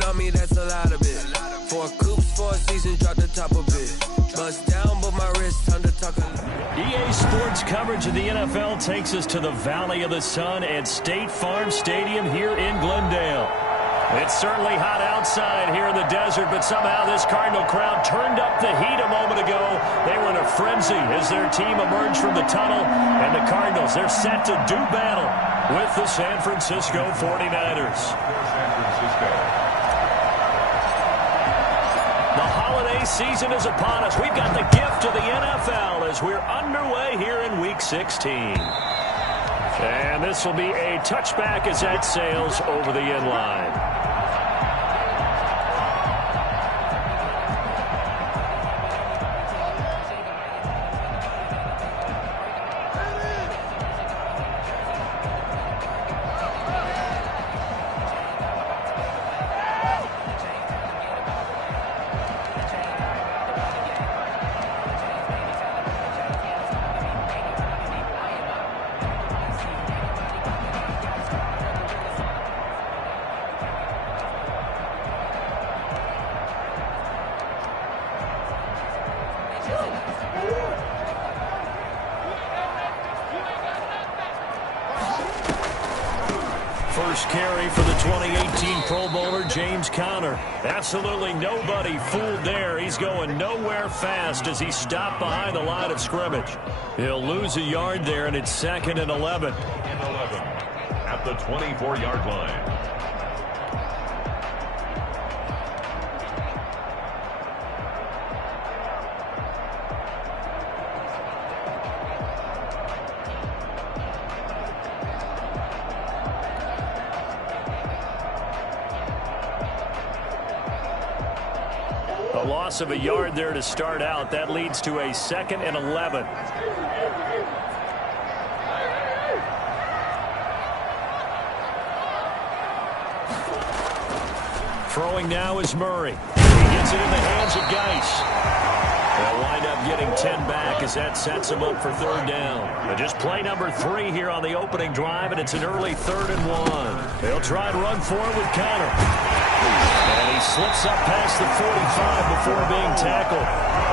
it on me, that's a lot of it. 4 coops, 4 seasons, drop the top of it. Bust down, but my wrist, time to talk. EA Sports coverage of the NFL takes us to the Valley of the Sun at State Farm Stadium here in Glendale. It's certainly hot outside here in the desert, but somehow this Cardinal crowd turned up the heat a moment ago. They were in a frenzy as their team emerged from the tunnel, and the Cardinals, they're set to do battle with the San Francisco 49ers. The holiday season is upon us. We've got the gift of the NFL as we're underway here in Week 16. And this will be a touchback as that sails over the end line. First carry for the 2018 Pro Bowler, James Conner. Absolutely nobody fooled there. He's going nowhere fast as he stopped behind the line of scrimmage. He'll lose a yard there, and it's 2nd and 11. At the 24-yard line. A loss of a yard there to start out. That leads to a 2nd and 11. Throwing now is Murray. He gets it in the hands of Geis. They'll wind up getting 10 back as that sets him up for 3rd down. But just play number 3 here on the opening drive, and it's an early 3rd and 1. They'll try and run for it with Conner. And he slips up past the 45 before being tackled.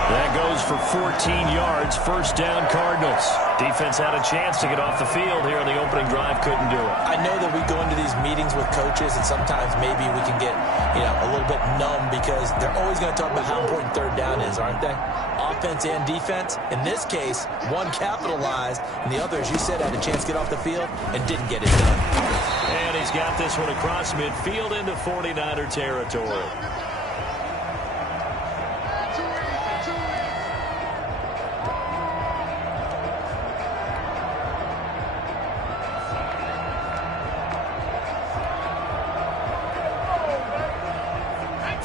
That goes for 14 yards. 1st down, Cardinals. Defense had a chance to get off the field here on the opening drive. Couldn't do it. I know that we go into these meetings with coaches, and sometimes maybe we can get, a little bit numb because they're always going to talk about how important 3rd down is, aren't they? Offense and defense. In this case, one capitalized, and the other, as you said, had a chance to get off the field and didn't get it done. And he's got this one across midfield into 49er territory.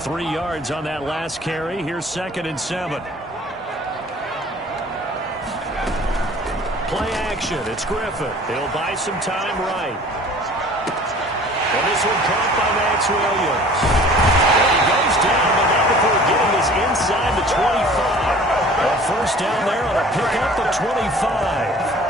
Three yards on that last carry. Here's 2nd and 7. Play action. It's Griffin. He'll buy some time right. And this one caught by Max Williams. And he goes down, but not before getting this inside the 25. A 1st down there on a pickup of 25.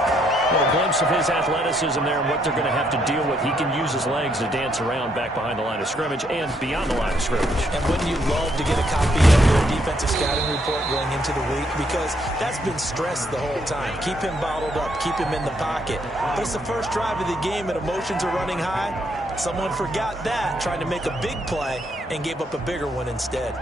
A little glimpse of his athleticism there and what they're going to have to deal with. He can use his legs to dance around back behind the line of scrimmage and beyond the line of scrimmage. And wouldn't you love to get a copy of your defensive scouting report going into the week? Because that's been stressed the whole time. Keep him bottled up. Keep him in the pocket. But it's the first drive of the game and emotions are running high. Someone forgot that, trying to make a big play and gave up a bigger one instead.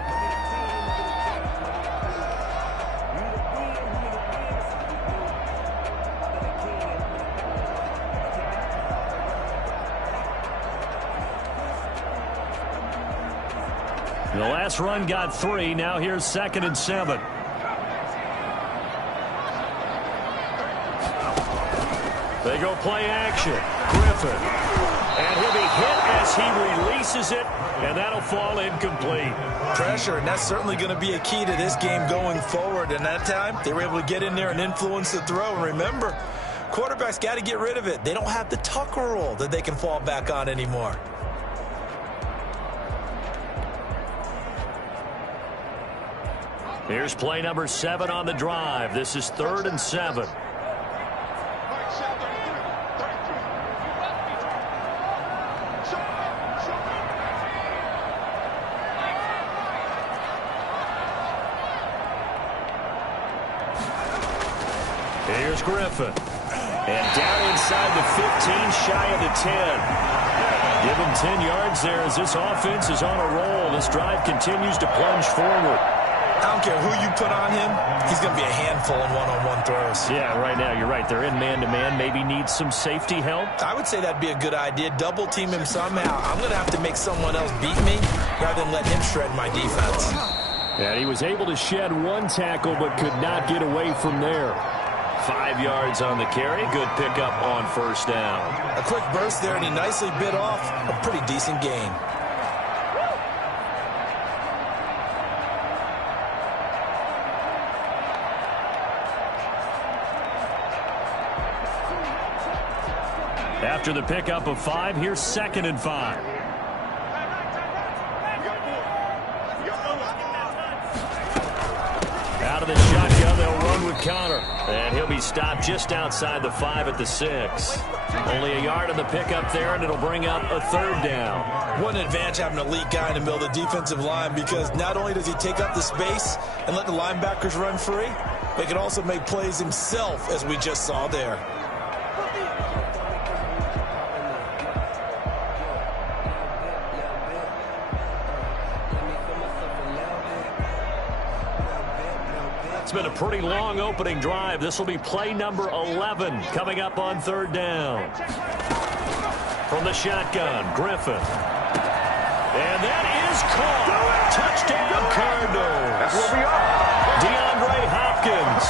The last run got 3. Now here's 2nd and 7. They go play action. Griffin. And he'll be hit as he releases it, and that'll fall incomplete. Pressure, and that's certainly going to be a key to this game going forward. And that time, they were able to get in there and influence the throw. And remember, quarterbacks got to get rid of it. They don't have the Tucker rule that they can fall back on anymore. Here's play number 7 on the drive. This is 3rd and 7. Here's Griffin. And down inside the 15, shy of the 10. Give him 10 yards there as this offense is on a roll. This drive continues to plunge forward. I don't care who you put on him, he's going to be a handful in one-on-one throws. Yeah, right now, you're right. They're in man-to-man. Maybe needs some safety help. I would say that'd be a good idea. Double team him somehow. I'm going to have to make someone else beat me rather than let him shred my defense. And he was able to shed one tackle but could not get away from there. 5 yards on the carry. Good pickup on first down. A quick burst there, and he nicely bit off a pretty decent gain. After the pickup of 5, here's 2nd and 5. Out of the shotgun, they'll run with Connor. And he'll be stopped just outside the 5 at the 6. Only a yard on the pickup there, and it'll bring up a 3rd down. What an advantage having an elite guy in the middle of the defensive line, because not only does he take up the space and let the linebackers run free, but he can also make plays himself, as we just saw there. It's been a pretty long opening drive. This will be play number 11 coming up on 3rd down. From the shotgun, Griffin. And that is caught. Touchdown, Cardinals. That's where we are. DeAndre Hopkins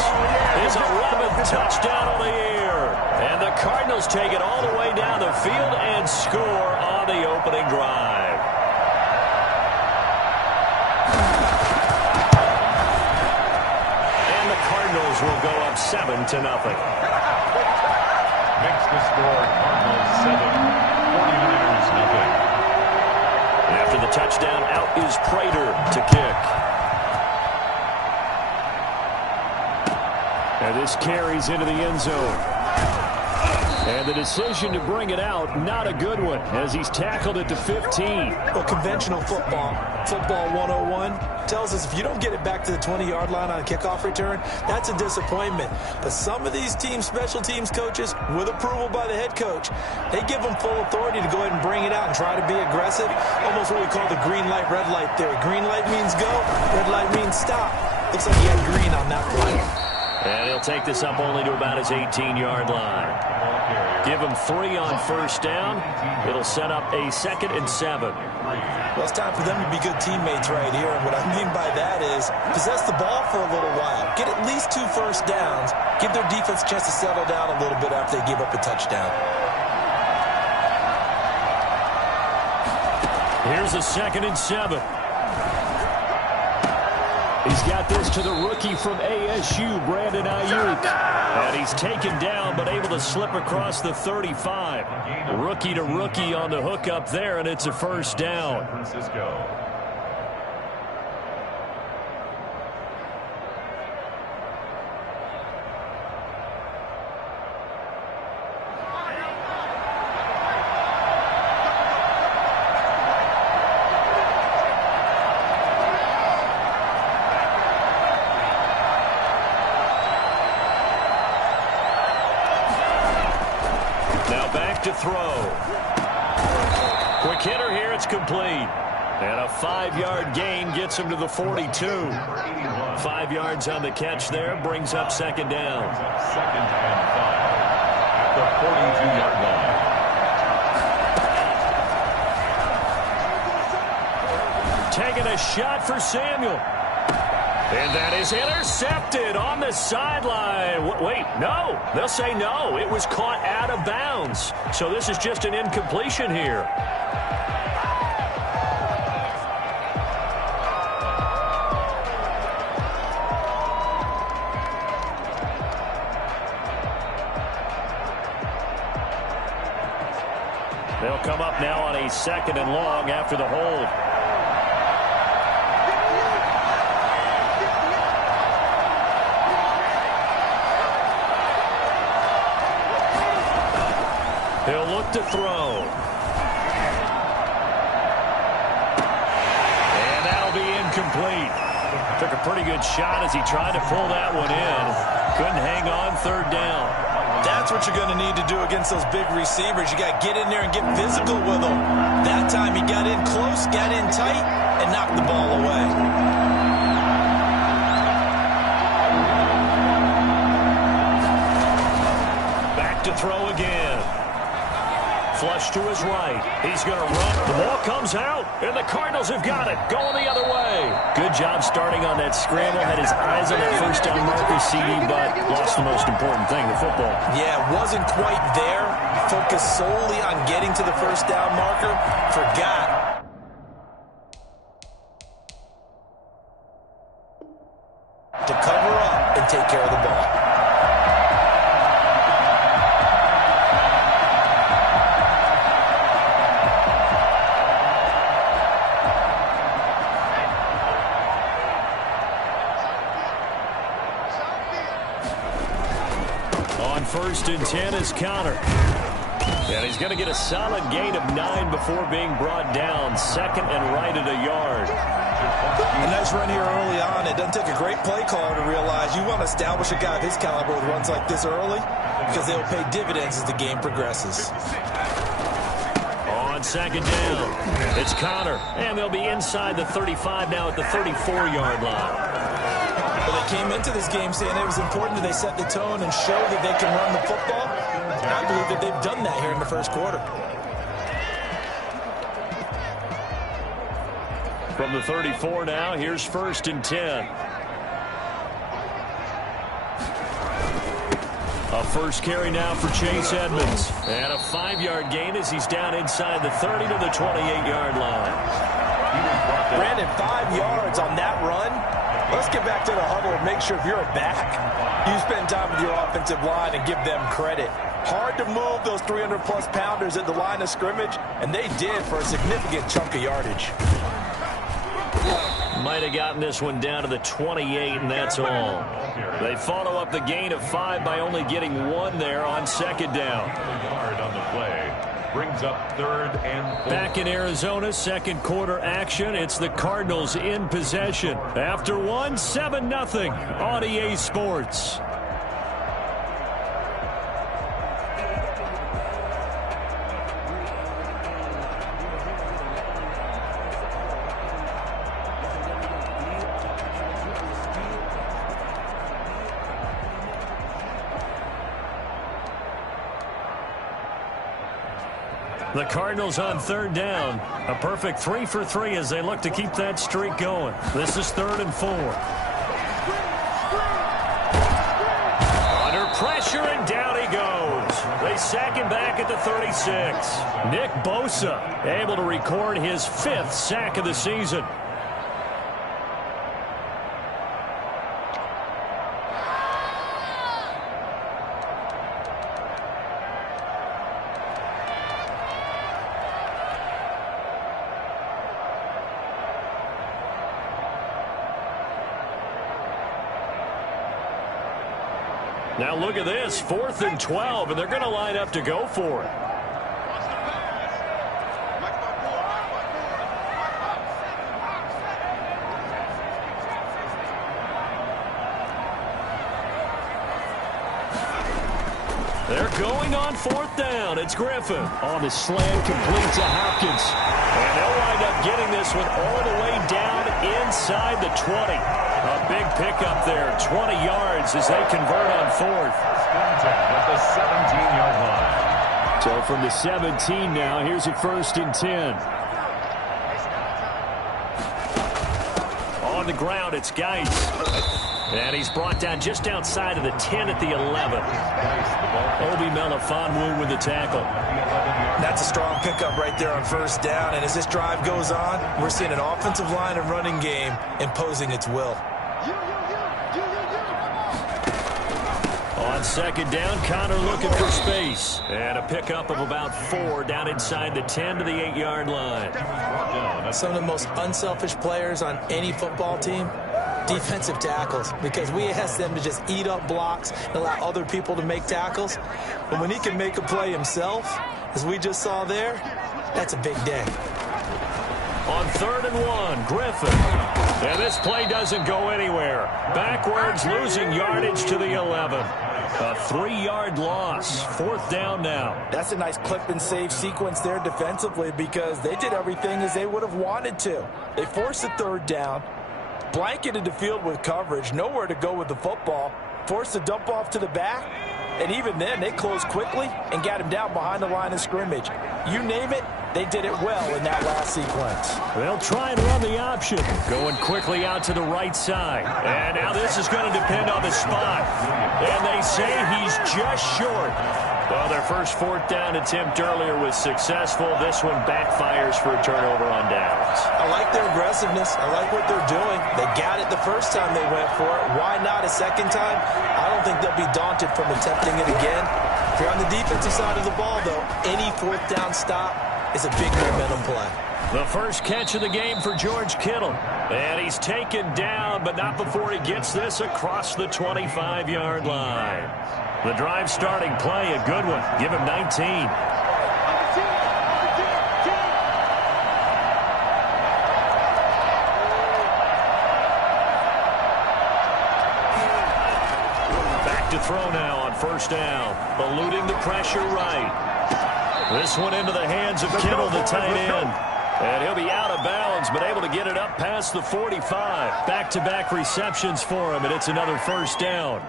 is 11th touchdown on the year. And the Cardinals take it all the way down the field and score on the opening drive. Will go up 7-0. Makes the score Cardinals 7, 49ers nothing. After the touchdown, out is Prater to kick. And this carries into the end zone. And the decision to bring it out, not a good one, as he's tackled at the 15. Well, conventional football 101, tells us if you don't get it back to the 20-yard line on a kickoff return, that's a disappointment. But some of these teams, special teams coaches, with approval by the head coach, they give them full authority to go ahead and bring it out and try to be aggressive. Almost what we call the green light, red light theory. Green light means go, red light means stop. Looks like he had green on that play. And he'll take this up only to about his 18-yard line. Give him 3 on first down. It'll set up a 2nd and 7. Well, it's time for them to be good teammates right here. And what I mean by that is possess the ball for a little while. Get at least 2 first downs. Give their defense a chance to settle down a little bit after they give up a touchdown. Here's a 2nd and 7. He's got this to the rookie from ASU, Brandon Ayuk. And he's taken down, but able to slip across the 35. Rookie to rookie on the hook up there, and it's a first down. Francisco. To throw. Quick hitter here, it's complete. And a 5-yard gain gets him to the 42. 5 yards on the catch there, brings up 2nd down. 2nd and 5 at the 42-yard line. Taking a shot for Samuel. And that is intercepted on the sideline. Wait, no. They'll say no. It was caught out of bounds. So this is just an incompletion here. They'll come up now on a 2nd and long after the hold. He'll look to throw. And that'll be incomplete. Took a pretty good shot as he tried to pull that one in. Couldn't hang on third down. That's what you're going to need to do against those big receivers. You got to get in there and get physical with them. That time he got in close, got in tight, and knocked the ball away. Back to throw again. Flush to his right. He's going to run. The ball comes out, and the Cardinals have got it. Going the other way. Good job starting on that scramble. Had his eyes on that first down marker, CD, but lost the most important thing, the football. Yeah, wasn't quite there. Focused solely on getting to the first down marker. Forgot. To cover up and take care of the ball. First and 10 is Conner. And he's going to get a solid gain of 9 before being brought down. Second and right at a yard. A nice run here early on. It doesn't take a great play caller to realize you want to establish a guy of his caliber with runs like this early because they'll pay dividends as the game progresses. On second down, it's Conner. And they'll be inside the 35 now at the 34-yard line. Well, they came into this game saying it was important that they set the tone and show that they can run the football. And I believe that they've done that here in the first quarter. From the 34 now, here's first and 10. A first carry now for Chase Edmonds. And a 5-yard gain as he's down inside the 30 to the 28-yard line. Brandon, 5 yards on that run. Let's get back to the huddle and make sure if you're a back, you spend time with your offensive line and give them credit. Hard to move those 300-plus pounders at the line of scrimmage, and they did for a significant chunk of yardage. Might have gotten this one down to the 28, and that's all. They follow up the gain of 5 by only getting 1 there on second down. Yard on the play. Brings up third and 4. Back in Arizona, second quarter action. It's the Cardinals in possession. After 1, 7-0 on EA Sports. The Cardinals on third down. A perfect 3 for 3 as they look to keep that streak going. This is 3rd and 4. Under pressure, and down he goes. They sack him back at the 36. Nick Bosa able to record his 5th sack of the season. Now look at this, 4th and 12, and they're going to line up to go for it. They're going on 4th down. It's Griffin. On the slant, complete to Hopkins. And they'll wind up getting this one all the way down inside the 20. A big pickup there, 20 yards as they convert on 4th. At the 17-yard line. So from the 17 now, here's a 1st and 10. On the ground, it's Geis. And he's brought down just outside of the 10 at the 11. Obi Melifonwu with the tackle. That's a strong pickup right there on 1st down. And as this drive goes on, we're seeing an offensive line and running game imposing its will. On 2nd down, Conner looking for space. And a pickup of about 4 down inside the 10 to the 8-yard line. Some of the most unselfish players on any football team, defensive tackles, because we ask them to just eat up blocks and allow other people to make tackles. But when he can make a play himself, as we just saw there, that's a big day. On 3rd and 1, Griffin. And this play doesn't go anywhere. Backwards, losing yardage to the 11. A 3-yard loss. 4th down now. That's a nice clip and save sequence there defensively because they did everything as they would have wanted to. They forced a 3rd down, blanketed the field with coverage, nowhere to go with the football, forced a dump off to the back, and even then they closed quickly and got him down behind the line of scrimmage. You name it, they did it well in that last sequence. They'll try and run the option. Going quickly out to the right side. And now this is going to depend on the spot. And they say he's just short. Well, their first 4th down attempt earlier was successful. This one backfires for a turnover on downs. I like their aggressiveness. I like what they're doing. They got it the first time they went for it. Why not a second time? I don't think they'll be daunted from attempting it again. If you're on the defensive side of the ball, though, any 4th down stop is a big momentum play. The first catch of the game for George Kittle. And he's taken down, but not before he gets this across the 25-yard line. The drive starting play, a good one. Give him 19. Back to throw now on 1st down. Eluding the pressure right. This one into the hands of Kittle, the tight end. And he'll be out of bounds, but able to get it up past the 45. Back-to-back receptions for him, and it's another 1st down.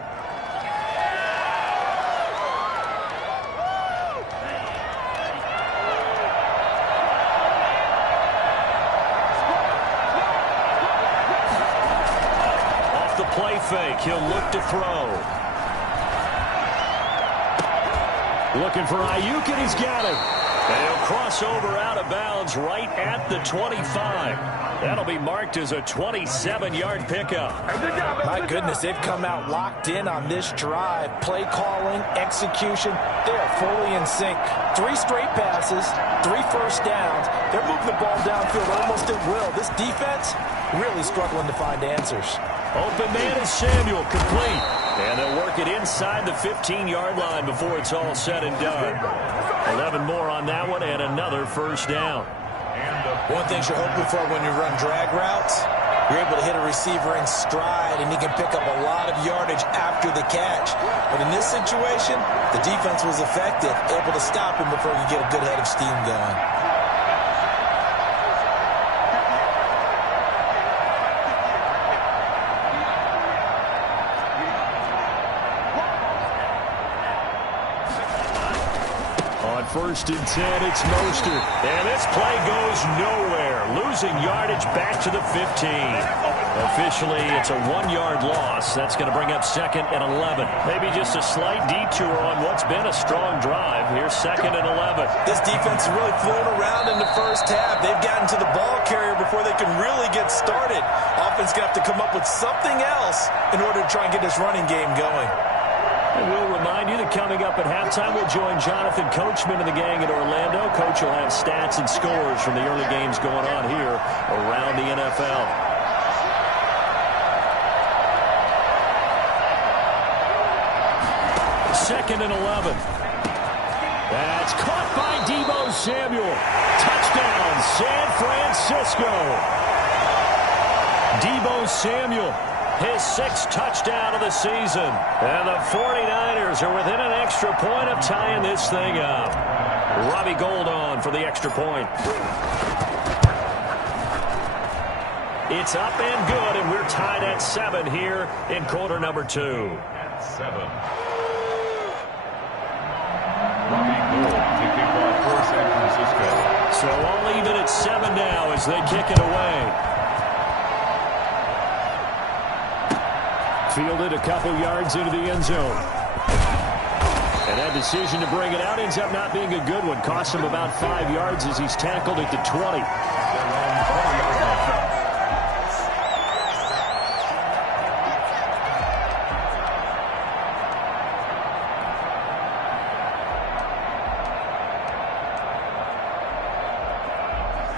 Off the play fake, he'll look to throw. Looking for Ayuk, and he's got it. And he'll cross over out of bounds right at the 25. That'll be marked as a 27-yard pickup. My goodness, they've come out locked in on this drive. Play calling, execution, they are fully in sync. 3 straight passes, 3 first downs. They're moving the ball downfield almost at will. This defense really struggling to find answers. Open man is Samuel, complete. And they'll work it inside the 15-yard line before it's all said and done. 11 more on that one and another 1st down. One thing you're hoping for when you run drag routes, you're able to hit a receiver in stride and he can pick up a lot of yardage after the catch. But in this situation, the defense was effective, able to stop him before he could get a good head of steam going. On 1st and 10, it's Mostert. And this play goes nowhere. Losing yardage back to the 15. Officially, it's a 1-yard loss. That's going to bring up 2nd and 11. Maybe just a slight detour on what's been a strong drive. Here's 2nd and 11. This defense is really flown around in the first half. They've gotten to the ball carrier before they can really get started. Offense going to have to come up with something else in order to try and get this running game going. And we'll remind you that coming up at halftime, we'll join Jonathan Coachman and the gang in Orlando. Coach will have stats and scores from the early games going on here around the NFL. Second and 11. That's caught by Deebo Samuel. Touchdown, San Francisco. Deebo Samuel. His 6th touchdown of the season. And the 49ers are within an extra point of tying this thing up. Robbie Gould on for the extra point. It's up and good, and we're tied at 7 here in quarter number 2. At 7. Robbie Gould kicking off for San Francisco. So all even at 7 now as they kick it away. Fielded a couple yards into the end zone. And that decision to bring it out ends up not being a good one. Cost him about 5 yards as he's tackled at the 20.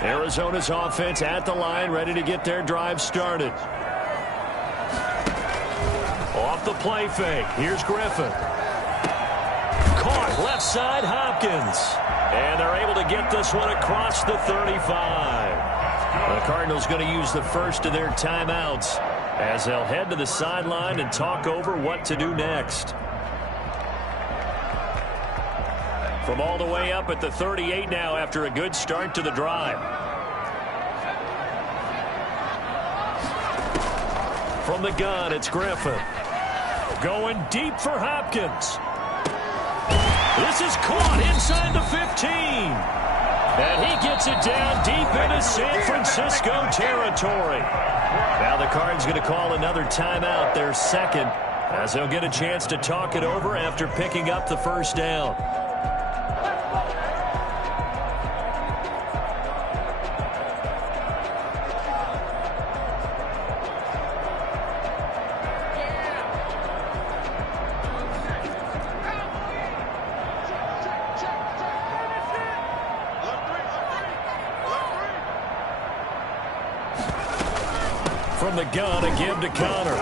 Arizona's offense at the line, ready to get their drive started. Off the play fake. Here's Griffin. Caught left side, Hopkins. And they're able to get this one across the 35. The Cardinals going to use the first of their timeouts as they'll head to the sideline and talk over what to do next. From all the way up at the 38 now after a good start to the drive. From the gun, it's Griffin. Going deep for Hopkins. This is caught inside the 15. And he gets it down deep into San Francisco territory. Now the Cards going to call another timeout, their second, as they'll get a chance to talk it over after picking up the first down. From the gun, a give to Connor.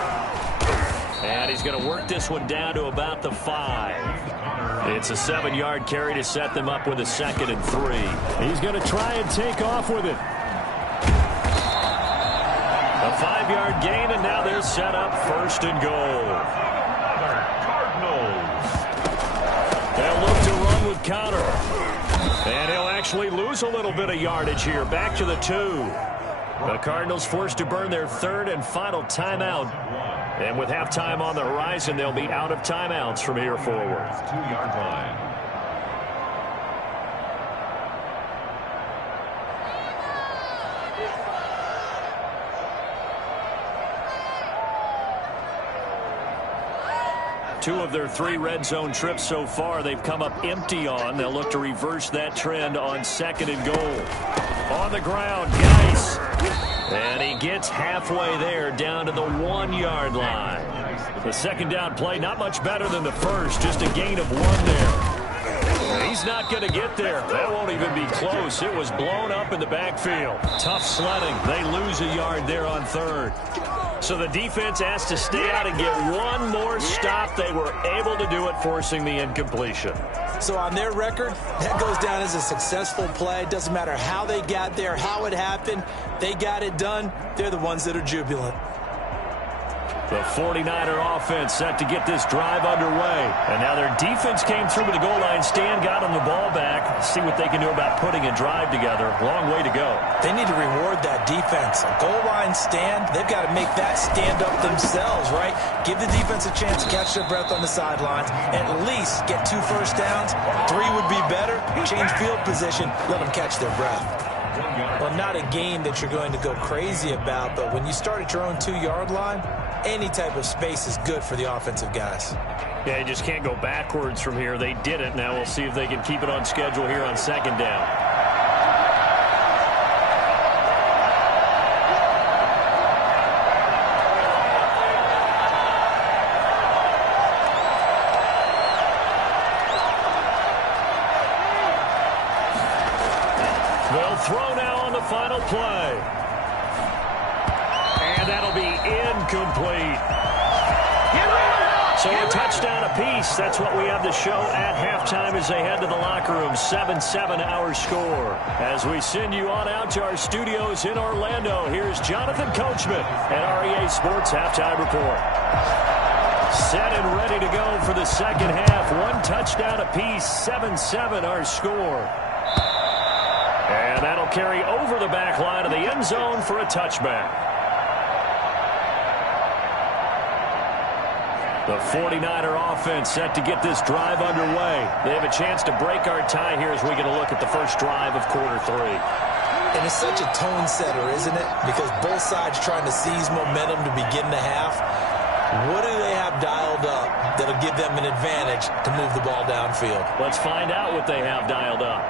And he's going to work this one down to about the 5. It's a 7-yard carry to set them up with a 2nd and 3. He's going to try and take off with it. A 5-yard gain, and now they're set up 1st and goal. They'll look to run with Connor. And he'll actually lose a little bit of yardage here. Back to the 2. The Cardinals forced to burn their 3rd and final timeout. And with halftime on the horizon, they'll be out of timeouts from here forward. 2-yard line. Two of their 3 red zone trips so far, they've come up empty on. They'll look to reverse that trend on 2nd and goal. On the ground, Geis. And he gets halfway there down to the 1-yard line. The 2nd down play, not much better than the first, just a gain of 1 there. He's not going to get there. That won't even be close. It was blown up in the backfield. Tough sledding. They lose a yard there on 3rd. So the defense has to stay out and get one more stop. They were able to do it, forcing the incompletion. So on their record, that goes down as a successful play. It doesn't matter how they got there, how it happened. They got it done. They're the ones that are jubilant. The 49er offense set to get this drive underway. And now their defense came through with the goal line stand, got them the ball back. See what they can do about putting a drive together. Long way to go. They need to reward that defense. A goal line stand, they've got to make that stand up themselves, right? Give the defense a chance to catch their breath on the sidelines. At least get 2 first downs. 3 would be better. Change field position. Let them catch their breath. Well, not a game that you're going to go crazy about, but when you start at your own 2-yard line, any type of space is good for the offensive guys. Yeah, you just can't go backwards from here. They did it. Now we'll see if they can keep it on schedule here on 2nd down. They'll throw now on the final play. And that'll be incomplete. So a touchdown apiece. That's what we have to show at halftime as they head to the locker room. 7-7 our score. As we send you on out to our studios in Orlando, here's Jonathan Coachman at REA Sports Halftime Report. Set and ready to go for the second half. 1 touchdown apiece. 7-7 our score. And that'll carry over the back line of the end zone for a touchback. The 49er offense set to get this drive underway. They have a chance to break our tie here as we get a look at the first drive of quarter 3. And it's such a tone setter, isn't it? Because both sides trying to seize momentum to begin the half. What do they have dialed up that'll give them an advantage to move the ball downfield? Let's find out what they have dialed up.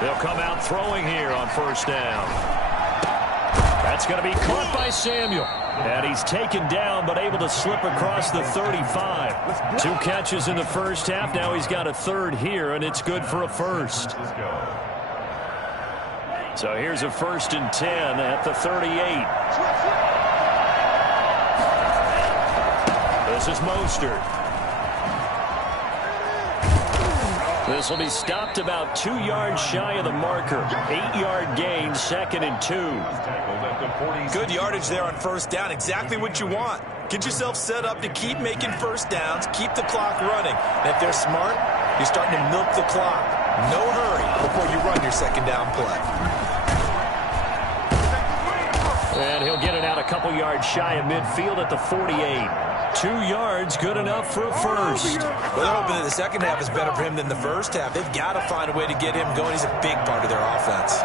They'll come out throwing here on first down. That's going to be caught by Samuel. And he's taken down but able to slip across the 35. 2 catches in the first half. Now he's got a 3rd here, and it's good for a 1st. So here's a 1st and 10 at the 38. This is Mostert. This will be stopped about 2 yards shy of the marker. 8-yard gain, 2nd and 2. Good yardage there on first down. Exactly what you want. Get yourself set up to keep making first downs, keep the clock running. And if they're smart, you're starting to milk the clock. No hurry before you run your second down play. And he'll get it out a couple yards shy of midfield at the 48. 2 yards, good enough for a first. Well, they're hoping that the second half is better for him than the first half. They've got to find a way to get him going. He's a big part of their offense.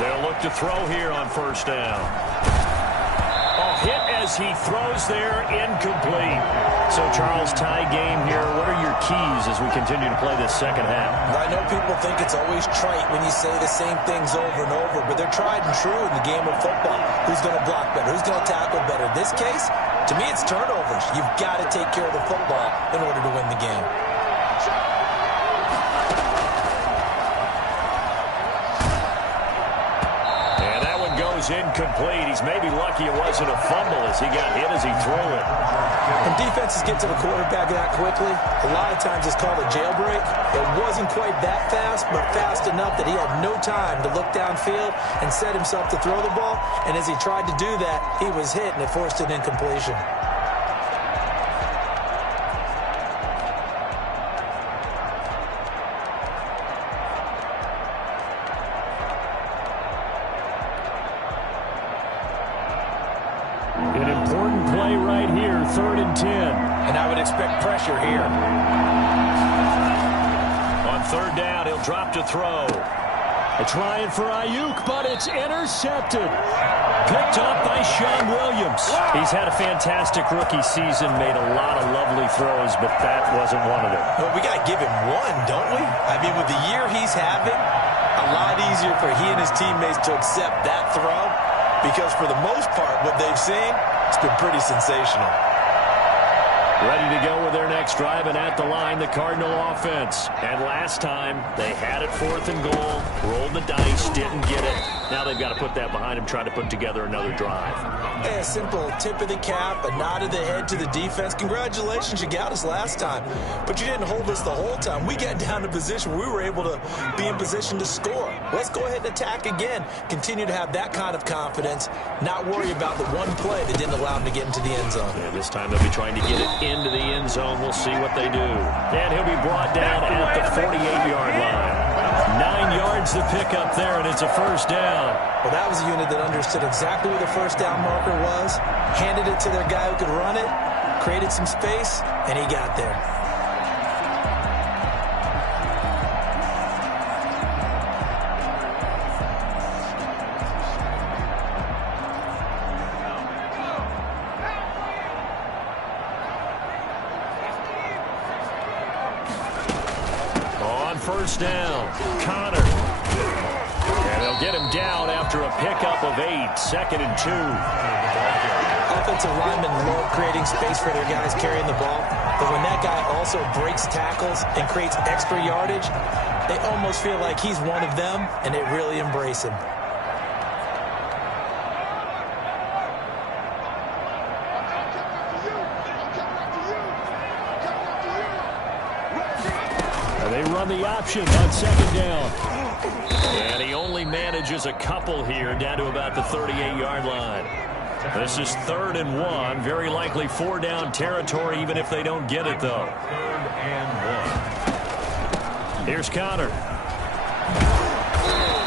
They'll look to throw here on first down. Hit as he throws there, incomplete. So, Charles, tie game here. What are your keys as we continue to play this second half? I know people think it's always trite when you say the same things over and over, but they're tried and true in the game of football. Who's going to block better? Who's going to tackle better? In this case, to me, it's turnovers. You've got to take care of the football in order to win the game. Incomplete. He's maybe lucky it wasn't a fumble as he got hit as he threw it. When defenses get to the quarterback that quickly, a lot of times it's called a jailbreak. It wasn't quite that fast, but fast enough that he had no time to look downfield and set himself to throw the ball. And as he tried to do that, he was hit and it forced an incompletion. An important play right here, 3rd and 10. And I would expect pressure here. On 3rd down, he'll drop to throw. They're trying for Ayuk, but it's intercepted. Picked up by Sean Williams. He's had a fantastic rookie season, made a lot of lovely throws, but that wasn't one of them. Well, we got to give him one, don't we? I mean, with the year he's having, a lot easier for he and his teammates to accept that throw. Because for the most part, what they've seen, it's been pretty sensational. Ready to go with their next drive, and at the line, the Cardinal offense. And last time, they had it 4th and goal, rolled the dice, didn't get it. Now they've got to put that behind them, try to put together another drive. Hey, a simple tip of the cap, a nod of the head to the defense. Congratulations, you got us last time. But you didn't hold us the whole time. We got down to position where we were able to be in position to score. Let's go ahead and attack again. Continue to have that kind of confidence, not worry about the one play that didn't allow them to get into the end zone. And this time they'll be trying to get it into the end zone. We'll see what they do. And he'll be brought down at the 48-yard line. 9 yards to pick up there, and it's a first down. Well, that was a unit that understood exactly where the first down marker was, handed it to their guy who could run it, created some space, and he got there. First down, Connor. And they'll get him down after a pickup of 8, 2nd and 2. Offensive linemen love creating space for their guys carrying the ball, but when that guy also breaks tackles and creates extra yardage, they almost feel like he's one of them, and they really embrace him. They run the option on 2nd down. And he only manages a couple here down to about the 38-yard line. This is 3rd and 1. Very likely 4-down territory even if they don't get it, though. 3rd and 1. Here's Connor.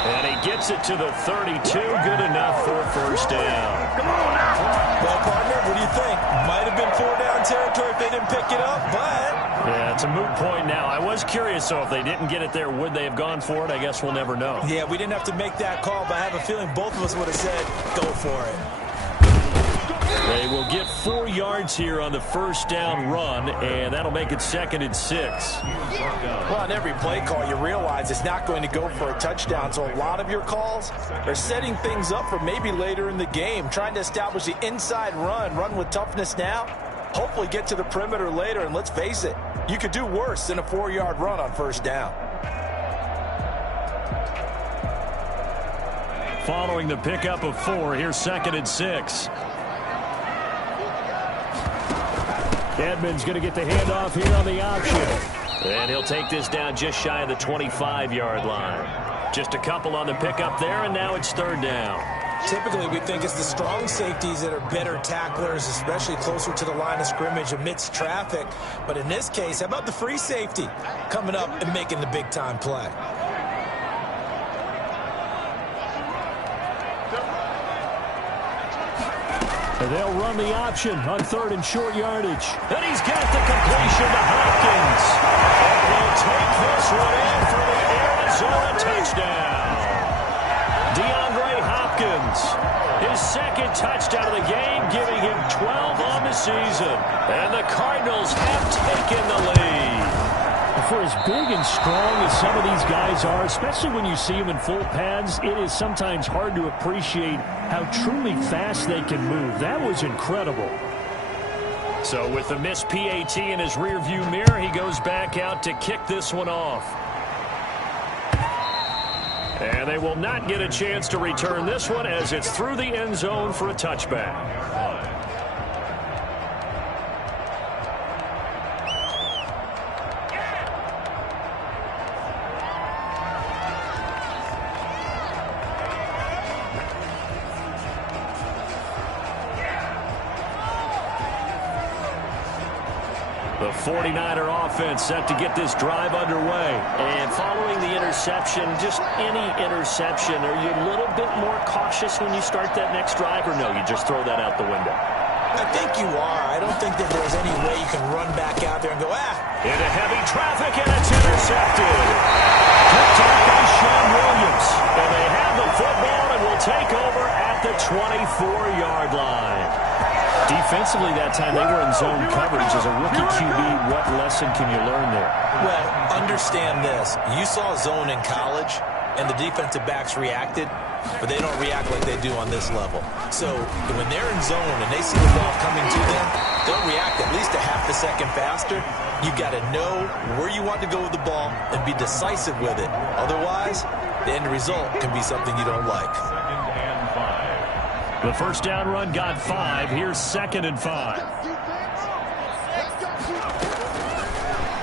And he gets it to the 32. Good enough for a first down. Well, partner, what do you think? Might have been 4-down territory if they didn't pick it up, but... Yeah, it's a moot point now. I was curious, so if they didn't get it there, would they have gone for it? I guess we'll never know. Yeah, we didn't have to make that call, but I have a feeling both of us would have said, go for it. They will get 4 yards here on the first down run, and that'll make it 2nd and 6. Well, on every play call, you realize it's not going to go for a touchdown, so a lot of your calls are setting things up for maybe later in the game, trying to establish the inside run with toughness now, hopefully get to the perimeter later, and let's face it, you could do worse than a 4-yard run on first down. following the pickup of 4. Here's 2nd and 6. Edmonds going to get the handoff here on the option. And he'll take this down just shy of the 25-yard line. Just a couple on the pickup there, and now it's 3rd down. Typically, we think it's the strong safeties that are better tacklers, especially closer to the line of scrimmage amidst traffic. But in this case, how about the free safety coming up and making the big-time play? And they'll run the option on 3rd and short yardage. And he's got the completion to Hopkins. And he'll take this one in for the Arizona touchdown. DeAndre Hopkins, his 2nd touchdown of the game, giving him 12 on the season. And the Cardinals have taken the lead. For as big and strong as some of these guys are, especially when you see them in full pads, it is sometimes hard to appreciate how truly fast they can move. That was incredible. So with the missed PAT in his rearview mirror, he goes back out to kick this one off. And they will not get a chance to return this one as it's through the end zone for a touchback. The 49er offense set to get this drive underway. And following the interception, just any interception, are you a little bit more cautious when you start that next drive, or no, you just throw that out the window? I think you are. I don't think that there's any way you can run back out there and go, Into heavy traffic, and it's intercepted. Picked up by Sean Williams. And they have the football and will take over at the 24-yard line. Defensively that time, they were in zone coverage. As a rookie QB, what lesson can you learn there? Well, understand this. You saw zone in college, and the defensive backs reacted, but they don't react like they do on this level. So when they're in zone and they see the ball coming to them, they'll react at least a half a second faster. You've got to know where you want to go with the ball and be decisive with it. Otherwise, the end result can be something you don't like. The first down run got 5. Here's 2nd and 5.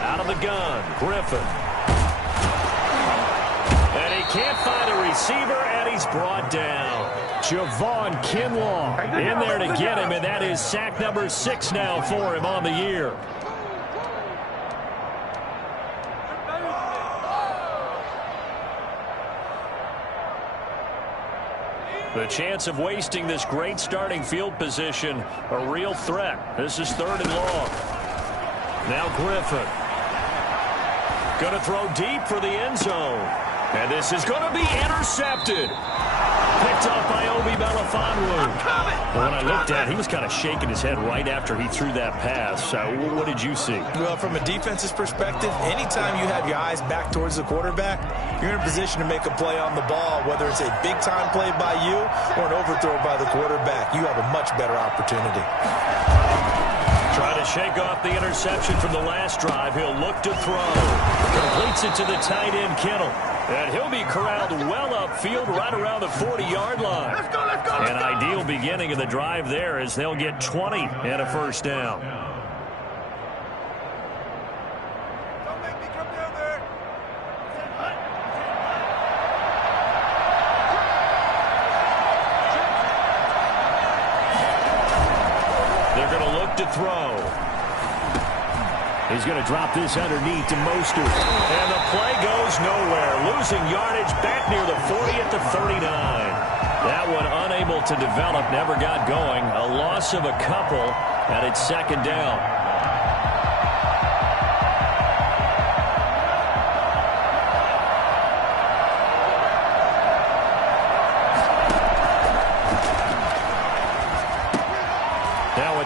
Out of the gun, Griffin. And he can't find a receiver, and he's brought down. Javon Kinlaw in there to get him, and that is sack number 6 now for him on the year. The chance of wasting this great starting field position, a real threat. This is 3rd and long. Now Griffin. Going to throw deep for the end zone. And this is going to be intercepted. Picked up by Obi Melifonwu. When I looked at it, he was kind of shaking his head right after he threw that pass. What did you see? Well, from a defense's perspective, anytime you have your eyes back towards the quarterback, you're in a position to make a play on the ball, whether it's a big-time play by you or an overthrow by the quarterback. You have a much better opportunity. Trying to shake off the interception from the last drive. He'll look to throw. Completes it to the tight end, Kittle. And he'll be corralled well upfield right around the 40-yard line. Let's go, let's go, let's An ideal beginning of the drive there as they'll get 20 and a first down. Don't make me come down there. They're going to look to throw. He's going to drop this underneath to Mostert. And the play goes nowhere. Losing yardage back near the 40 at the 39. That one unable to develop, never got going. A loss of a couple, and it's 2nd down.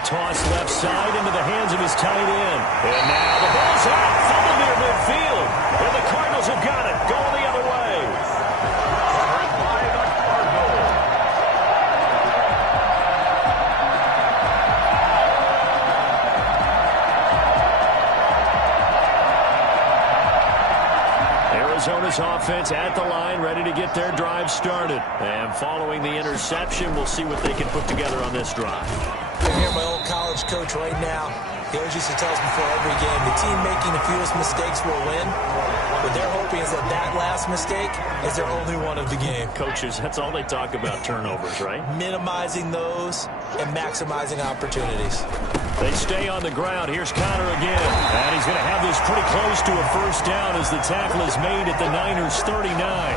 Toss left side into the hands of his tight end. And now the ball's out. Fumble near midfield. And the Cardinals have got it. Going the other way. Arizona's offense at the line, ready to get their drive started. And following the interception, we'll see what they can put together on this drive. I hear my old college coach right now. He always used to tell us before every game, the team making the fewest mistakes will win. What they're hoping is that last mistake is their only one of the game. Coaches, that's all they talk about, turnovers, right? Minimizing those and maximizing opportunities. They stay on the ground. Here's Conner again. And he's going to have this pretty close to a first down as the tackle is made at the Niners' 39.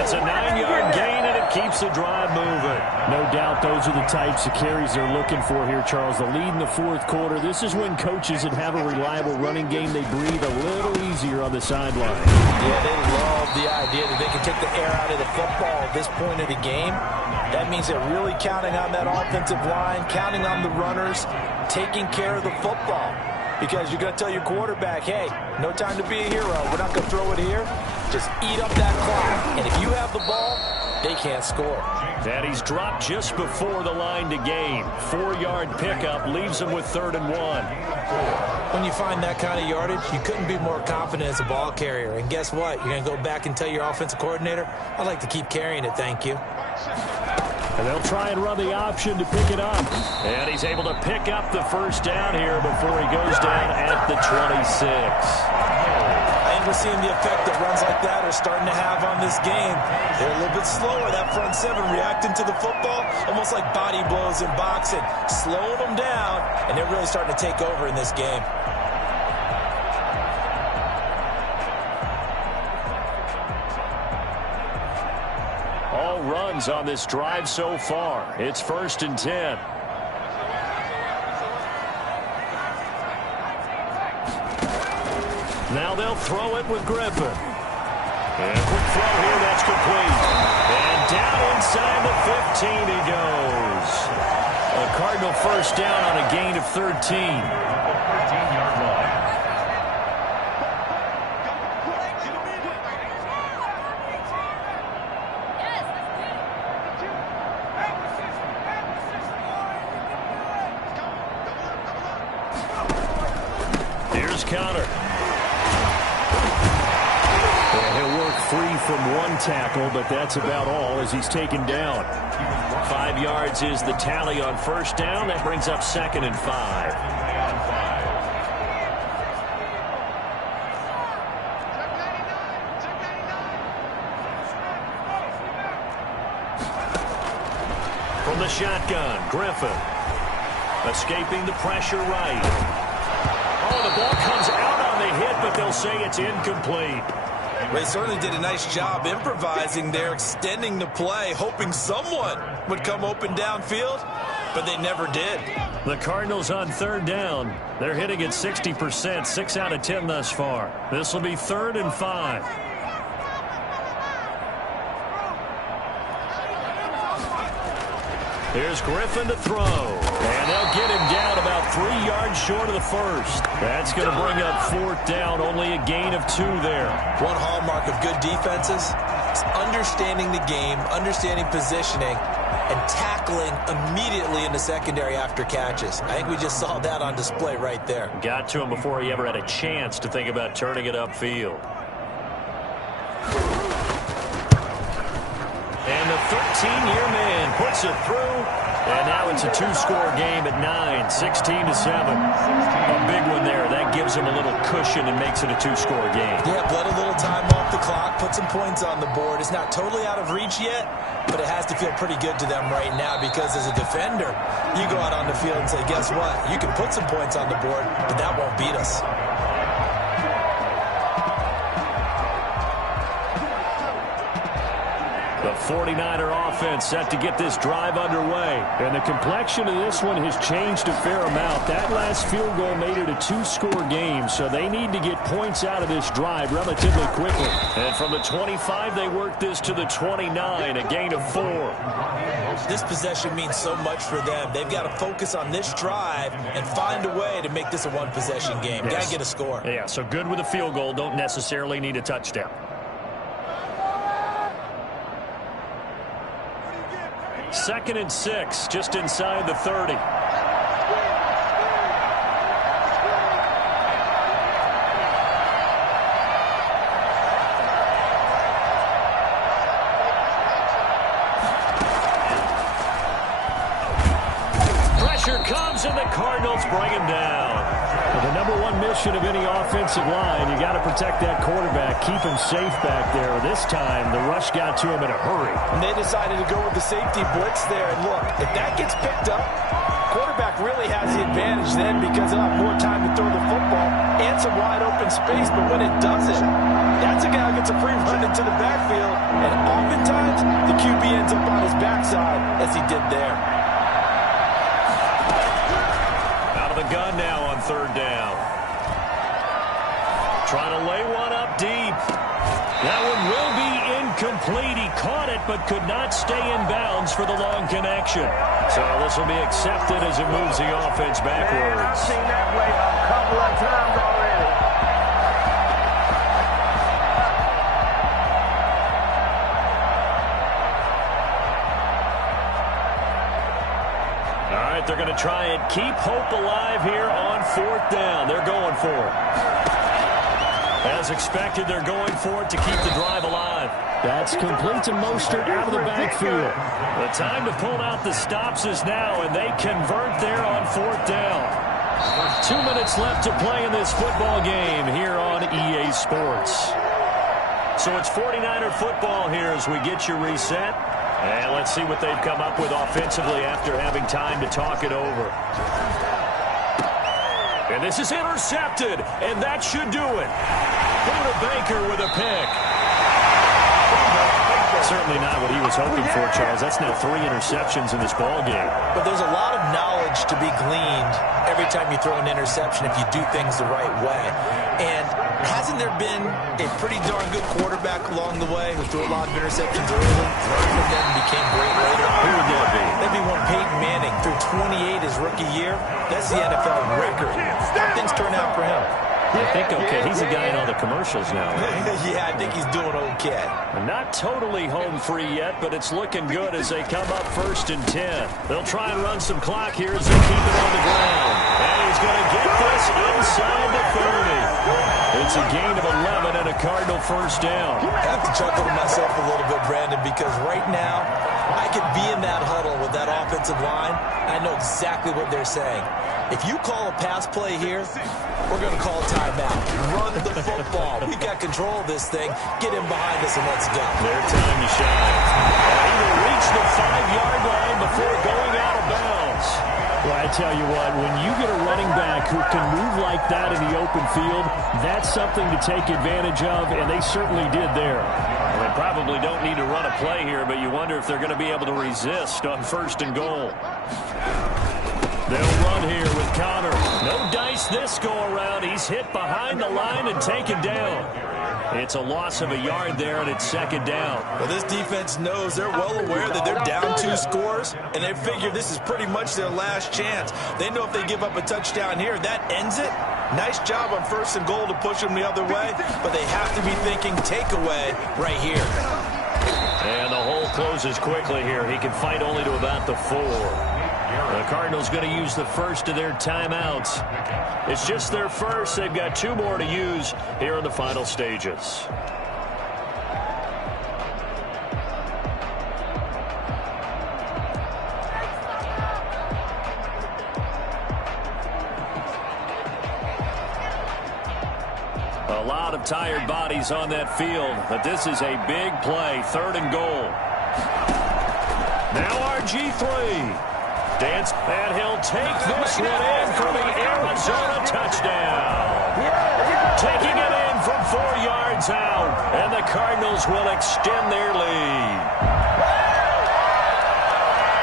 It's a 9-yard gain, and it keeps the drive moving. No doubt those are the types of carries they're looking for here, Charles. The lead in the fourth quarter. This is when coaches that have a reliable running game, they breathe a little easier on the sideline. Yeah, they love the idea that they can take the air out of the football at this point of the game. That means they're really counting on that offensive line, counting on the runners, taking care of the football. Because you're going to tell your quarterback, hey, no time to be a hero. We're not going to throw it here. Just eat up that clock. And if you have the ball, they can't score. And he's dropped just before the line to gain. 4-yard pickup leaves him with 3rd and 1. When you find that kind of yardage, you couldn't be more confident as a ball carrier. And guess what? You're going to go back and tell your offensive coordinator, I'd like to keep carrying it, thank you. And they'll try and run the option to pick it up. And he's able to pick up the first down here before he goes down at the 26. I think we're seeing the effect that runs like that are starting to have on this game. They're a little bit slower, that front seven, reacting to the football, almost like body blows in boxing, slowing them down, and they're really starting to take over in this game. All runs on this drive so far. It's 1st and 10. Now they'll throw it with Griffin. And a quick throw here, that's complete. And down inside the 15 he goes. A Cardinal first down on a gain of 13. 13-yard line. Here's Conner. And he'll work free from one tackle, but that's about all as he's taken down. 5 yards is the tally on first down. That brings up 2nd and 5. From the shotgun, Griffin. Escaping the pressure right. Oh, the ball comes out on the hit, but they'll say it's incomplete. They certainly did a nice job improvising there, extending the play, hoping someone would come open downfield, but they never did. The Cardinals on 3rd down. They're hitting at 60%, 6 out of 10 thus far. This will be 3rd and 5. Here's Griffin to throw. And they'll get him down about 3 yards short of the first. That's going to bring up 4th down, only a gain of 2 there. One hallmark of good defenses is understanding the game, understanding positioning, and tackling immediately in the secondary after catches. I think we just saw that on display right there. Got to him before he ever had a chance to think about turning it upfield. And the 13-year man puts it through. And now it's a 2-score game at 9, 16-7. A big one there. That gives him a little cushion and makes it a 2-score game. Yeah, bled a little time off the clock, put some points on the board. It's not totally out of reach yet, but it has to feel pretty good to them right now because as a defender, you go out on the field and say, guess what? You can put some points on the board, but that won't beat us. The 49er offense set to get this drive underway. And the complexion of this one has changed a fair amount. That last field goal made it a 2-score game, so they need to get points out of this drive relatively quickly. And from the 25, they work this to the 29, a gain of 4. This possession means so much for them. They've got to focus on this drive and find a way to make this a one-possession game. Got to get a score. Yeah, so good with a field goal. Don't necessarily need a touchdown. 2nd and 6, just inside the 30. bring him down. The number one mission of any offensive line, you got to protect that quarterback, keep him safe back there. This time, the rush got to him in a hurry. And they decided to go with the safety blitz there. And look, if that gets picked up, quarterback really has the advantage then because he'll have more time to throw the football and some wide open space. But when it doesn't, that's a guy who gets a free run into the backfield. And oftentimes, the QB ends up on his backside as he did there. Out of the gun now on third down. Trying to lay one up deep. That one will be incomplete. He caught it but could not stay in bounds for the long connection. So this will be accepted as it moves the offense backwards. I've seen that play a couple of times already. All right, they're going to try and keep hope alive here on fourth down. They're going for it. As expected, they're going for it to keep the drive alive. That's complete to Mostert out of the backfield. The time to pull out the stops is now, and they convert there on fourth down. 2 minutes left to play in this football game here on EA Sports. So it's 49er football here as we get you reset. And let's see what they've come up with offensively after having time to talk it over. And this is intercepted, and that should do it. Buda Baker with a pick. Certainly not what he was hoping for, Charles. That's now 3 interceptions in this ball game. But there's a lot of knowledge to be gleaned every time you throw an interception if you do things the right way. And hasn't there been a pretty darn good quarterback along the way who threw a lot of interceptions early, learned from them, and became great later? Who would that be? That'd be one Peyton Manning. Threw 28 his rookie year. That's the NFL record. How things turn out for him? I think, okay, he's a guy in all the commercials now, right? Yeah, I think he's doing okay. Not totally home free yet, but it's looking good as they come up 1st and 10. They'll try and run some clock here as they keep it on the ground. And he's going to get this inside the 30. It's a gain of 11 and a Cardinal first down. I have to chuckle to myself a little bit, Brandon, because right now I could be in that huddle with that offensive line. I know exactly what they're saying. If you call a pass play here, we're going to call a timeout. Run the football. We've got control of this thing. Get in behind us and let's go. Their time to shine. He will reach the 5-yard line before going out of bounds. Well, I tell you what, when you get a running back who can move like that in the open field, that's something to take advantage of, and they certainly did there. Well, they probably don't need to run a play here, but you wonder if they're going to be able to resist on 1st and goal. They'll run here with Connor. No dice this go-around. He's hit behind the line and taken down. It's a loss of a yard there, and it's 2nd down. Well, this defense knows they're well aware that they're down 2 scores, and they figure this is pretty much their last chance. They know if they give up a touchdown here, that ends it. Nice job on 1st and goal to push them the other way, but they have to be thinking takeaway right here. And the hole closes quickly here. He can fight only to about the 4. The Cardinals going to use the first of their timeouts. It's just their first. They've got 2 more to use here in the final stages. A lot of tired bodies on that field, but this is a big play. 3rd and goal. Now RG3. Dance, and he'll take this one in for the Arizona touchdown. Taking it in from 4 yards out, and the Cardinals will extend their lead.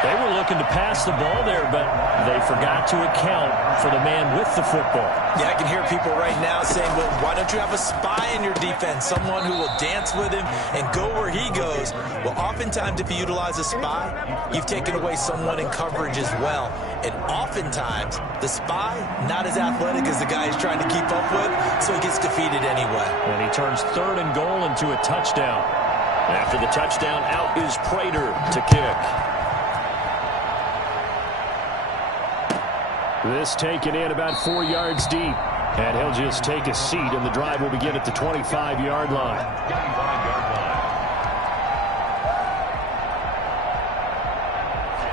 They were looking to pass the ball there, but they forgot to account for the man with the football. Yeah, I can hear people right now saying, well, why don't you have a spy in your defense, someone who will dance with him and go where he goes? Well, oftentimes if you utilize a spy, you've taken away someone in coverage as well. And oftentimes, the spy, not as athletic as the guy he's trying to keep up with, so he gets defeated anyway. And he turns 3rd and goal into a touchdown. After the touchdown, out is Prater to kick. This taken in about 4 yards deep. And he'll just take a seat, and the drive will begin at the 25-yard line.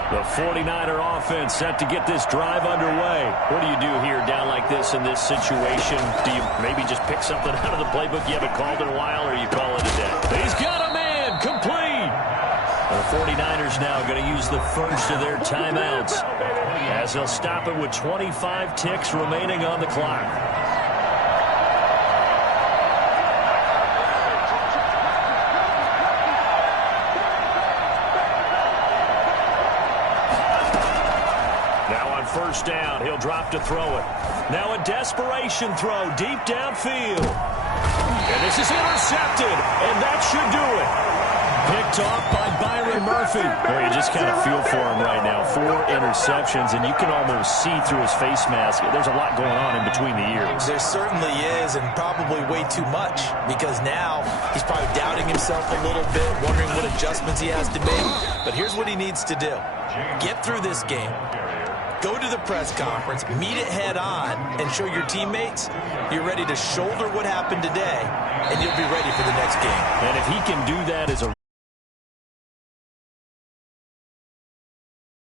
The 49er offense set to get this drive underway. What do you do here down like this in this situation? Do you maybe just pick something out of the playbook you haven't called in a while, or you call it a day? He's got a man complete. The 49ers now going to use the first of their timeouts as they'll stop it with 25 ticks remaining on the clock. First down. He'll drop to throw it. Now a desperation throw deep downfield. And this is intercepted. And that should do it. Picked off by Byron Murphy. Well, you just kind of feel for him right now. 4 interceptions, and you can almost see through his face mask. There's a lot going on in between the ears. There certainly is, and probably way too much, because now he's probably doubting himself a little bit, wondering what adjustments he has to make. But here's what he needs to do. Get through this game. Go to the press conference, meet it head on, and show your teammates you're ready to shoulder what happened today, and you'll be ready for the next game. And if he can do that as a